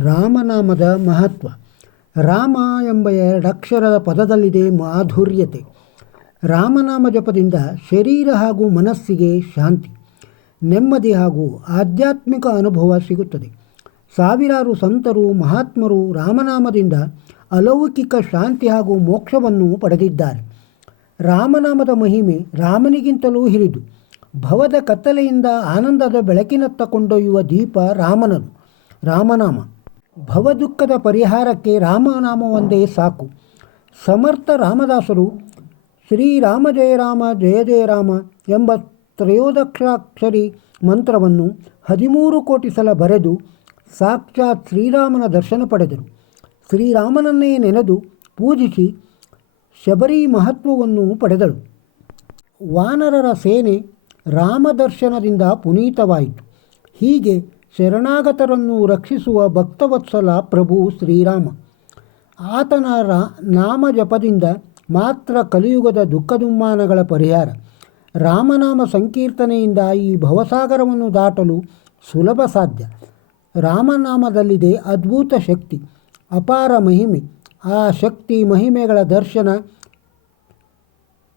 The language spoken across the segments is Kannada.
ರಾಮನಾಮದ ಮಹತ್ವ. ರಾಮ ಎಂಬ ಎರಡಕ್ಷರದ ಪದದಲ್ಲಿದೆ ಮಾಧುರ್ಯತೆ. ರಾಮನಾಮ ಜಪದಿಂದ ಶರೀರ ಹಾಗೂ ಮನಸ್ಸಿಗೆ ಶಾಂತಿ, ನೆಮ್ಮದಿ ಹಾಗೂ ಆಧ್ಯಾತ್ಮಿಕ ಅನುಭವ ಸಿಗುತ್ತದೆ. ಸಾವಿರಾರು ಸಂತರು ಮಹಾತ್ಮರು ರಾಮನಾಮದಿಂದ ಅಲೌಕಿಕ ಶಾಂತಿ ಹಾಗೂ ಮೋಕ್ಷವನ್ನು ಪಡೆದಿದ್ದಾರೆ. ರಾಮನಾಮದ ಮಹಿಮೆ ರಾಮನಿಗಿಂತಲೂ ಹಿರಿದು. ಭವದ ಕತ್ತಲೆಯಿಂದ ಆನಂದದ ಬೆಳಕಿನತ್ತ ಕೊಂಡೊಯ್ಯುವ ದೀಪ ರಾಮನಾಮ. ಭವದುಃಖದ ಪರಿಹಾರಕ್ಕೆ ರಾಮನಾಮ ಒಂದೇ ಸಾಕು. ಸಮರ್ಥ ರಾಮದಾಸರು ಶ್ರೀರಾಮ ಜಯ ರಾಮ ಜಯ ಜಯ ರಾಮ ಎಂಬ ತ್ರಯೋದಶಾಕ್ಷರಿ ಮಂತ್ರವನ್ನು 13 ಕೋಟಿ ಸಲ ಬರೆದು ಸಾಕ್ಷಾತ್ ಶ್ರೀರಾಮನ ದರ್ಶನ ಪಡೆದರು. ಶ್ರೀರಾಮನನ್ನೇ ನೆನೆದು ಪೂಜಿಸಿ ಶಬರಿ ಮಹತ್ವವನ್ನು ಪಡೆದಳು. ವಾನರರ ಸೇನೆ ರಾಮದರ್ಶನದಿಂದ ಪುನೀತವಾಯಿತು. ಹೀಗೆ ಶರಣಾಗತರನ್ನು ರಕ್ಷಿಸುವ ಭಕ್ತವತ್ಸಲ ಪ್ರಭು ಶ್ರೀರಾಮ. ಆತನ ನಾಮ ಜಪದಿಂದ ಮಾತ್ರ ಕಲಿಯುಗದ ದುಃಖದುಮ್ಮಾನಗಳ ಪರಿಹಾರ. ರಾಮನಾಮ ಸಂಕೀರ್ತನೆಯಿಂದ ಈ ಭವಸಾಗರವನ್ನು ದಾಟಲು ಸುಲಭ ಸಾಧ್ಯ. ರಾಮನಾಮದಲ್ಲಿದೆ ಅದ್ಭುತ ಶಕ್ತಿ, ಅಪಾರ ಮಹಿಮೆ. ಆ ಶಕ್ತಿ ಮಹಿಮೆಗಳ ದರ್ಶನ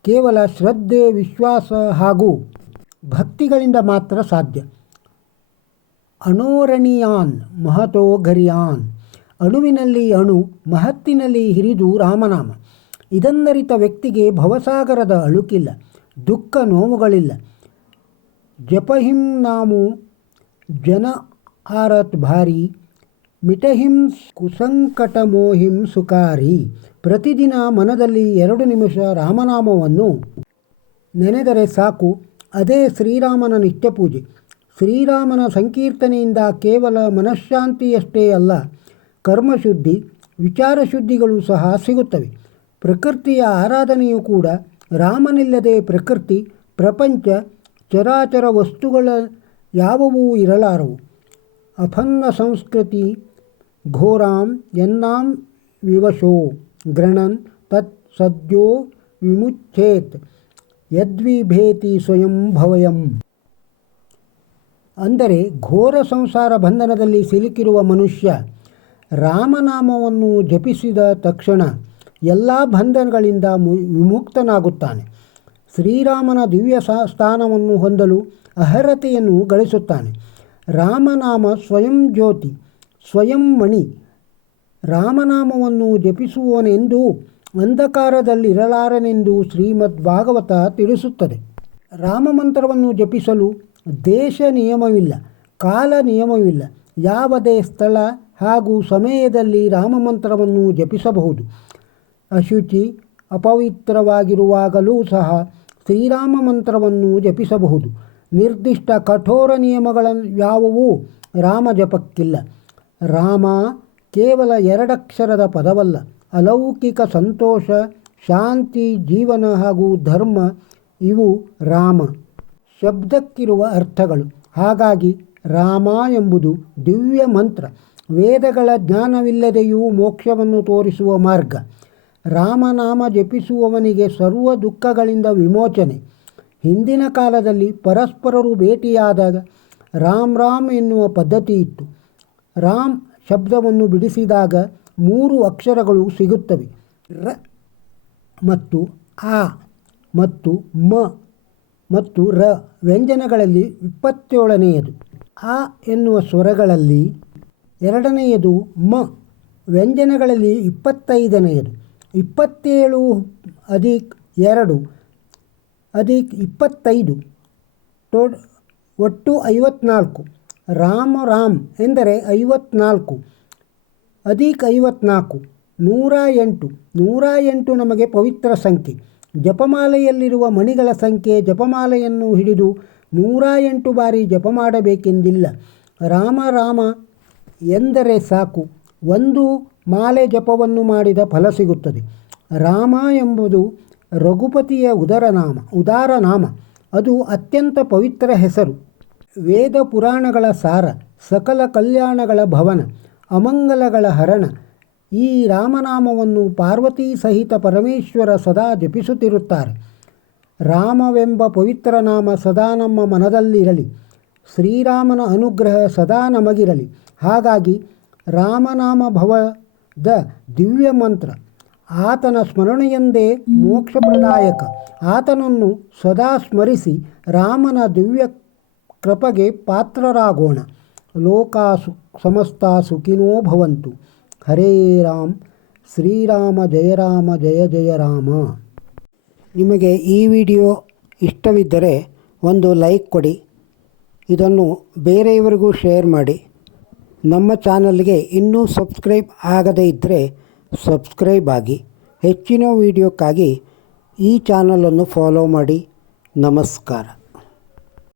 ಕೇವಲ ಶ್ರದ್ಧೆ, ವಿಶ್ವಾಸ ಹಾಗೂ ಭಕ್ತಿಗಳಿಂದ ಮಾತ್ರ ಸಾಧ್ಯ. ಅಣೋರಣೀಯಾನ್ ಮಹತೋ ಘರಿಯಾನ್. ಅಣುವಿನಲ್ಲಿ ಅಣು, ಮಹತ್ತಿನಲ್ಲಿ ಹಿರಿದು ರಾಮನಾಮ. ಇದನ್ನರಿತ ವ್ಯಕ್ತಿಗೆ ಭವಸಾಗರದ ಅಳುಕಿಲ್ಲ, ದುಃಖ ನೋವುಗಳಿಲ್ಲ. ಜಪಹಿಂ ನಾಮು ಜನ ಆರತ್ ಭಾರಿ, ಮಿಟಹಿಂ ಕುಸಂಕಟ ಮೋಹಿಂ ಸುಕಾರಿ. ಪ್ರತಿದಿನ ಮನದಲ್ಲಿ 2 ನಿಮಿಷ ರಾಮನಾಮವನ್ನು ನೆನೆದರೆ ಸಾಕು. ಅದೇ ಶ್ರೀರಾಮನ ನಿತ್ಯ ಪೂಜೆ. ಶ್ರೀರಾಮನ ಸಂಕೀರ್ತನೆಯಿಂದ ಕೇವಲ ಮನಃಶಾಂತಿಯಷ್ಟೇ ಅಲ್ಲ, ಕರ್ಮಶುದ್ಧಿ, ವಿಚಾರಶುದ್ಧಿಗಳು ಸಹ ಸಿಗುತ್ತವೆ. ಪ್ರಕೃತಿಯ ಆರಾಧನೆಯೂ ಕೂಡ. ರಾಮನಿಲ್ಲದೆ ಪ್ರಕೃತಿ, ಪ್ರಪಂಚ, ಚರಾಚರ ವಸ್ತುಗಳ ಯಾವುವೂ ಇರಲಾರವು. ಅಫನ್ನ ಸಂಸ್ಕೃತಿ ಘೋರಾಂ ಯನ್ನಾಂ ವಿವಶೋ ಗೃಣನ್ ತತ್ ಸದ್ಯೋ ವಿಮುಚ್ಛೇತ್ ಯದ್ವಿಭೇತಿ ಸ್ವಯಂ ಭವಯಂ. ಅಂದರೆ ಘೋರ ಸಂಸಾರ ಬಂಧನದಲ್ಲಿ ಸಿಲುಕಿರುವ ಮನುಷ್ಯ ರಾಮನಾಮವನ್ನು ಜಪಿಸಿದ ತಕ್ಷಣ ಎಲ್ಲ ಬಂಧನಗಳಿಂದ ವಿಮುಕ್ತನಾಗುತ್ತಾನೆ. ಶ್ರೀರಾಮನ ದಿವ್ಯ ಸ್ಥಾನವನ್ನು ಹೊಂದಲು ಅರ್ಹತೆಯನ್ನು ಗಳಿಸುತ್ತಾನೆ. ರಾಮನಾಮ ಸ್ವಯಂ ಜ್ಯೋತಿ, ಸ್ವಯಂ ಮಣಿ. ರಾಮನಾಮವನ್ನು ಜಪಿಸುವವನೆಂದೂ ಅಂಧಕಾರದಲ್ಲಿರಲಾರನೆಂದು ಶ್ರೀಮದ್ ಭಾಗವತ ತಿಳಿಸುತ್ತದೆ. ರಾಮಮಂತ್ರವನ್ನು ಜಪಿಸಲು ದೇಶ ನಿಯಮವಿಲ್ಲ, ಕಾಲ ನಿಯಮವಿಲ್ಲ. ಯಾವುದೇ ಸ್ಥಳ ಹಾಗೂ ಸಮಯದಲ್ಲಿ ರಾಮಮಂತ್ರವನ್ನು ಜಪಿಸಬಹುದು. ಅಶುಚಿ, ಅಪವಿತ್ರವಾಗಿರುವಾಗಲೂ ಸಹ ಶ್ರೀರಾಮ ಮಂತ್ರವನ್ನು ಜಪಿಸಬಹುದು. ನಿರ್ದಿಷ್ಟ ಕಠೋರ ನಿಯಮಗಳ ಯಾವುವೂ ರಾಮ ಜಪಕ್ಕಿಲ್ಲ. ರಾಮ ಕೇವಲ 2 ಅಕ್ಷರದ ಪದವಲ್ಲ. ಅಲೌಕಿಕ ಸಂತೋಷ, ಶಾಂತಿ, ಜೀವನ ಹಾಗೂ ಧರ್ಮ ಇವು ರಾಮ ಶಬ್ದಕ್ಕಿರುವ ಅರ್ಥಗಳು. ಹಾಗಾಗಿ ರಾಮ ಎಂಬುದು ದಿವ್ಯ ಮಂತ್ರ, ವೇದಗಳ ಜ್ಞಾನವಿಲ್ಲದೆಯೂ ಮೋಕ್ಷವನ್ನು ತೋರಿಸುವ ಮಾರ್ಗ. ರಾಮನಾಮ ಜಪಿಸುವವನಿಗೆ ಸರ್ವ ದುಃಖಗಳಿಂದ ವಿಮೋಚನೆ. ಹಿಂದಿನ ಕಾಲದಲ್ಲಿ ಪರಸ್ಪರರು ಭೇಟಿಯಾದಾಗ ರಾಮ್ ರಾಮ್ ಎನ್ನುವ ಪದ್ಧತಿ ಇತ್ತು. ರಾಮ್ ಶಬ್ದವನ್ನು ಬಿಡಿಸಿದಾಗ 3 ಅಕ್ಷರಗಳು ಸಿಗುತ್ತವೆ. ರ ಮತ್ತು ಆ ಮತ್ತು ಮ ಮತ್ತು ರ ವ್ಯಂಜನಗಳಲ್ಲಿ 27ನೇಯದು. ಆ ಎನ್ನುವ ಸ್ವರಗಳಲ್ಲಿ 2ನೇಯದು. ಮ ವ್ಯಂಜನಗಳಲ್ಲಿ 25ನೇಯದು. 27 ಅಧಿಕ್ 2 ಅಧಿಕ್ 25 ಒಟ್ಟು 54. ರಾಮ್ ಎಂದರೆ 54 ಅಧಿಕ್ 54 108. 108 ನಮಗೆ ಪವಿತ್ರ ಸಂಖ್ಯೆ. ಜಪಮಾಲೆಯಲ್ಲಿರುವ ಮಣಿಗಳ ಸಂಖ್ಯೆ. ಜಪಮಾಲೆಯನ್ನು ಹಿಡಿದು 108 ಬಾರಿ ಜಪ ಮಾಡಬೇಕೆಂದಿಲ್ಲ. ರಾಮ ಎಂದರೆ ಸಾಕು, 1 ಮಾಲೆ ಜಪವನ್ನು ಮಾಡಿದ ಫಲ ಸಿಗುತ್ತದೆ. ರಾಮ ಎಂಬುದು ರಘುಪತಿಯ ಉದಾರ ನಾಮ. ಅದು ಅತ್ಯಂತ ಪವಿತ್ರ ಹೆಸರು. ವೇದ ಪುರಾಣಗಳ ಸಾರ, ಸಕಲ ಕಲ್ಯಾಣಗಳ ಭವನ, ಅಮಂಗಲಗಳ ಹರಣ. ಈ ರಾಮನಾಮವನ್ನು ಪಾರ್ವತೀ ಸಹಿತ ಪರಮೇಶ್ವರ ಸದಾ ಜಪಿಸುತ್ತಿರುತ್ತಾರೆ. ರಾಮವೆಂಬ ಪವಿತ್ರ ನಾಮ ಸದಾ ನಮ್ಮ ಮನದಲ್ಲಿರಲಿ. ಶ್ರೀರಾಮನ ಅನುಗ್ರಹ ಸದಾ ನಮಗಿರಲಿ. ಹಾಗಾಗಿ ರಾಮನಾಮ ಭವದ ದಿವ್ಯ ಮಂತ್ರ. ಆತನ ಸ್ಮರಣೆಯೆಂದೇ ಮೋಕ್ಷಪ್ರದಾಯಕ. ಆತನನ್ನು ಸದಾ ಸ್ಮರಿಸಿ ರಾಮನ ದಿವ್ಯ ಕೃಪೆಗೆ ಪಾತ್ರರಾಗೋಣ. ಲೋಕಾ ಸಮಸ್ತ ಸುಖಿನೋ ಭವಂತು. ಹರೇ ರಾಮ್. ಶ್ರೀರಾಮ ಜಯ ರಾಮ ಜಯ ಜಯ ರಾಮ. ನಿಮಗೆ ಈ ವಿಡಿಯೋ ಇಷ್ಟವಿದ್ದರೆ ಒಂದು ಲೈಕ್ ಕೊಡಿ. ಇದನ್ನು ಬೇರೆಯವರಿಗೂ ಶೇರ್ ಮಾಡಿ. ನಮ್ಮ ಚಾನಲ್ಗೆ ಇನ್ನೂ ಸಬ್ಸ್ಕ್ರೈಬ್ ಆಗದೇ ಇದ್ದರೆ ಸಬ್ಸ್ಕ್ರೈಬ್ ಆಗಿ. ಹೆಚ್ಚಿನ ವಿಡಿಯೋಕ್ಕಾಗಿ ಈ ಚಾನಲನ್ನು ಫಾಲೋ ಮಾಡಿ. ನಮಸ್ಕಾರ.